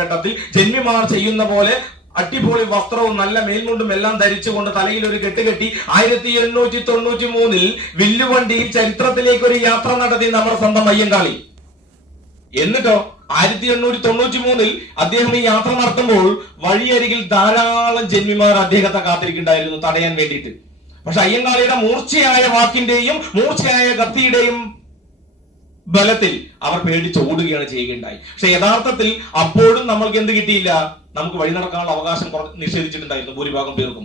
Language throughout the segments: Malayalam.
ഘട്ടത്തിൽ ജന്മിമാർ ചെയ്യുന്ന പോലെ അടിപൊളി വസ്ത്രവും നല്ല മേൽമുണ്ടും എല്ലാം ധരിച്ചുകൊണ്ട് തലയിൽ ഒരു കെട്ടുകെട്ടി 1893 വില്ലുവണ്ടിയിൽ ചരിത്രത്തിലേക്ക് ഒരു യാത്ര നടത്തി നമ്മുടെ സ്വന്തം അയ്യങ്കാളി. എന്നിട്ടോ 1893 അദ്ദേഹം ഈ യാത്ര നടത്തുമ്പോൾ വഴിയരികിൽ ധാരാളം ജന്മിമാർ അദ്ദേഹത്തെ കാത്തിരിക്കുന്നുണ്ടായിരുന്നു തടയാൻ വേണ്ടിയിട്ട്. പക്ഷെ അയ്യങ്കാളിയുടെ മൂർച്ചയായ വാക്കിന്റെയും മൂർച്ചയായ കത്തിയുടെയും ബലത്തിൽ അവർ പേടിച്ചോടുകയാണ് ചെയ്യുകയുണ്ടായി. പക്ഷെ യഥാർത്ഥത്തിൽ അപ്പോഴും നമ്മൾക്ക് എന്ത് കിട്ടിയില്ല, നമുക്ക് വഴി നടക്കാനുള്ള അവകാശം നിഷേധിച്ചിട്ടുണ്ടായിരുന്നു ഭൂരിഭാഗം പേർക്കും.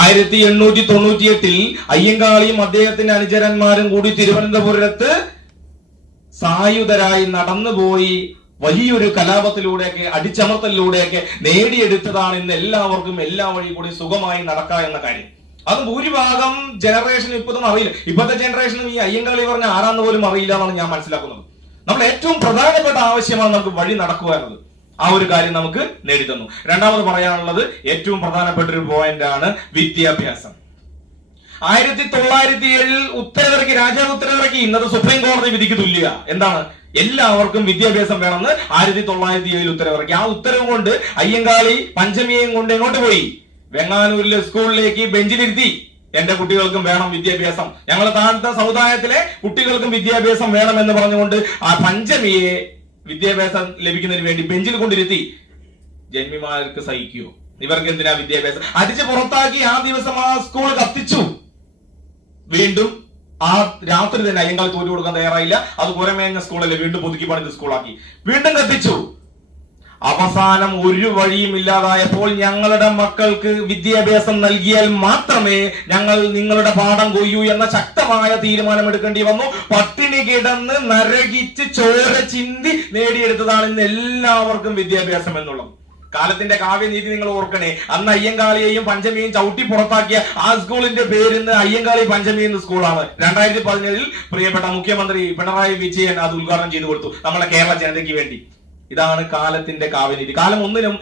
1898 അയ്യങ്കാളിയും അദ്ദേഹത്തിന്റെ അനുചരന്മാരും കൂടി തിരുവനന്തപുരത്ത് സായുധരായി നടന്നുപോയി വലിയൊരു കലാപത്തിലൂടെയൊക്കെ അടിച്ചമർത്തലിലൂടെയൊക്കെ നേടിയെടുത്തതാണ് ഇന്ന് എല്ലാവർക്കും എല്ലാ വഴി കൂടി സുഖമായി നടക്കുക എന്ന കാര്യം. അത് ഭൂരിഭാഗം ജനറേഷൻ ഇപ്പൊന്നും അറിയില്ല. ഇപ്പോഴത്തെ ജനറേഷനും ഈ അയ്യങ്കാളി പറഞ്ഞ ആരാന്ന് പോലും അറിയില്ല എന്നാണ് ഞാൻ മനസ്സിലാക്കുന്നത്. നമ്മൾ ഏറ്റവും പ്രധാനപ്പെട്ട ആവശ്യമാണ് നമുക്ക് വഴി നടക്കുക എന്നത്. ആ ഒരു കാര്യം നമുക്ക് നേടിത്തന്നു. രണ്ടാമത് പറയാനുള്ളത് ഏറ്റവും പ്രധാനപ്പെട്ട ഒരു പോയിന്റ് ആണ് വിദ്യാഭ്യാസം. 1907 ഉത്തരവിറക്കി, രാജാവ് ഉത്തരവിറക്കി. ഇന്നത്തെ സുപ്രീം കോടതി വിധിക്ക് തുല്യ. എന്താണ്? എല്ലാവർക്കും വിദ്യാഭ്യാസം വേണമെന്ന് 1907 ഉത്തരവിറക്കി. ആ ഉത്തരവ് കൊണ്ട് അയ്യങ്കാളി പഞ്ചമിയെയും കൊണ്ട് എങ്ങോട്ട് പോയി? വെങ്ങാനൂരിലെ സ്കൂളിലേക്ക് ബെഞ്ചിലിരുത്തി. എന്റെ കുട്ടികൾക്കും വേണം വിദ്യാഭ്യാസം, ഞങ്ങൾ താഴ്ന്ന സമുദായത്തിലെ കുട്ടികൾക്കും വിദ്യാഭ്യാസം വേണം എന്ന് പറഞ്ഞുകൊണ്ട് ആ പഞ്ചമിയെ വിദ്യാഭ്യാസം ലഭിക്കുന്നതിന് വേണ്ടി ബെഞ്ചിൽ കൊണ്ടിരുത്തി. ജന്മിമാർക്ക് സഹിക്കുവോ? ഇവർക്ക് എന്തിനാ വിദ്യാഭ്യാസം? അടിച്ച് പുറത്താക്കി. ആ ദിവസം ആ സ്കൂൾ കത്തിച്ചു. വീണ്ടും ആ രാത്രി തന്നെ അയ്യങ്കാളി തോറ്റു കൊടുക്കാൻ തയ്യാറായില്ല. അത് പുറമേഞ്ഞ സ്കൂളല്ലേ, വീണ്ടും പുതുക്കി പണിത് സ്കൂളാക്കി, വീണ്ടും കത്തിച്ചു. അവസാനം ഒരു വഴിയും ഇല്ലാതായപ്പോൾ ഞങ്ങളുടെ മക്കൾക്ക് വിദ്യാഭ്യാസം നൽകിയാൽ മാത്രമേ ഞങ്ങൾ നിങ്ങളുടെ പാഠം കൊയ്യൂ എന്ന ശക്തമായ തീരുമാനമെടുക്കേണ്ടി വന്നു. പട്ടിണി കിടന്ന് നരകിച്ച് ചോര ചിന്തി നേടിയെടുത്തതാണ് ഇന്ന് എല്ലാവർക്കും വിദ്യാഭ്യാസം എന്നുള്ളത്. കാലത്തിന്റെ കാവ്യനീതി നിങ്ങൾ ഓർക്കണേ. അന്ന് അയ്യങ്കാളിയെയും പഞ്ചമിയും ചവിട്ടി പുറത്താക്കിയ ആ സ്കൂളിന്റെ പേര് ഇന്ന് അയ്യങ്കാളി പഞ്ചമി എന്ന സ്കൂളാണ്. 2017 പ്രിയപ്പെട്ട മുഖ്യമന്ത്രി പിണറായി വിജയൻ അത് ഉദ്ഘാടനം ചെയ്തു കൊടുത്തു നമ്മുടെ കേരള ജനതയ്ക്ക് വേണ്ടി. ഇതാണ് കാലത്തിന്റെ കാവ്യനീതി. കാലം ഒന്നിനും